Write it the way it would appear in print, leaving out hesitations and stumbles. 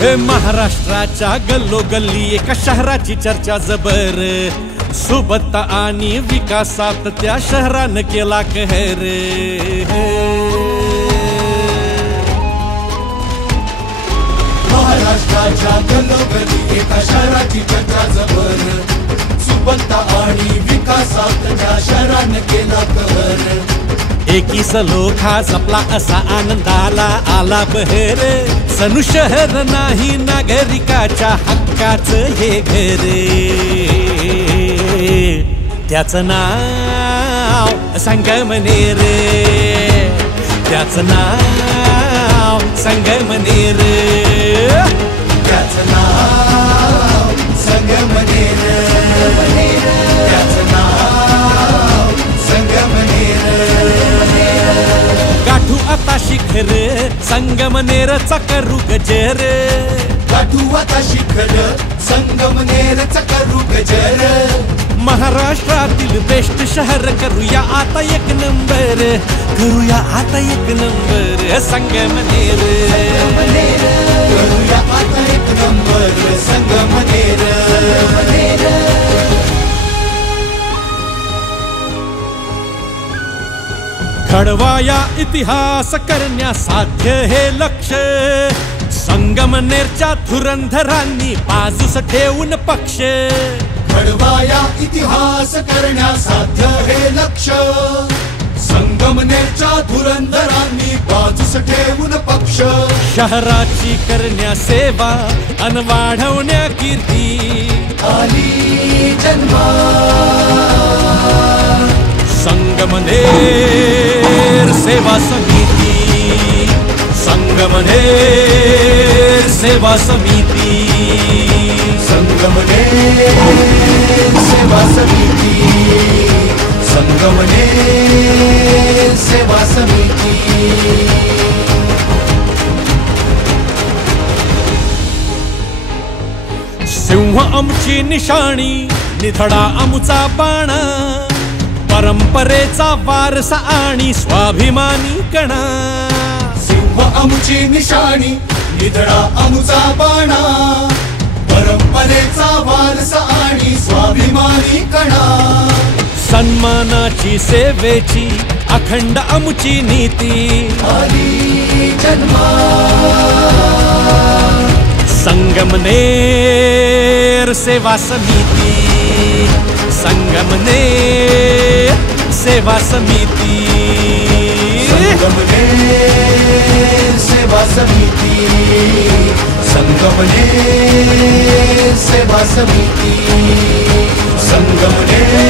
हे महाराष्ट्राच्या गल्लोगल्ली एका शहराची चर्चा जबर, सुबत्ता आणि विकासात त्या शहरानं केला कहर। महाराष्ट्राच्या गल्लोगल्ली एका शहराची चर्चा जबर, सुबत्ता आणि विकासात त्या शहरानं केला कहर। एकीस लोखा जपला असा आनंदाला आला बहर, सनु शहर नाही नागरिकाच्या हक्काचं हे घर। त्याचं नाव संगमनेर, त्याचं नाव संगमनेर, त्याचं नाव संगमनेर, त्याचं नाव संगमनेर। गाठू आता शिखर संगमनेरचा करू गजर, गाठू आता शिखर संगमनेरचा करू गजर। महाराष्ट्रातील बेस्ट शहर करूया आता एक नंबर, करूया आता एक नंबर संगमनेर। करूया आता एक नंबर संगमनेर। घडवाया इतिहास करण्या साध्य हे लक्ष्य, संगमनेरच्या धुरंधरांनी बाजूस ठेवून पक्ष। घडवाया इतिहास करण्या साध्य हे लक्ष्य, संगमनेरच्या धुरंधरांनी बाजूस ठेवून पक्ष। शहराची करण्या सेवा अन वाढवण्या कीर्ती आली जन्मा। संगमनेर सेवा समिती, संगमनेर सेवा समिती, संगमनेर सेवा समिती, संगमनेर सेवा समिती। सिंह आमची निशाणी, निधडा आमुचा बाणा, परंपरेचा वारसा आणि स्वाभिमानी कणा। सिंह आमची निशाणी, निधडा आमुचा बाणा, परंपरेचा वारसा आणि स्वाभिमानी कणा। सन्मानाची सेवेची अखंड आमुची नीती आली जन्मा। संगमनेर सेवा समिती, संगमनेर सेवा समिती, संगमनेर सेवा समिती, संगमनेर सेवा समिती, संगमनेर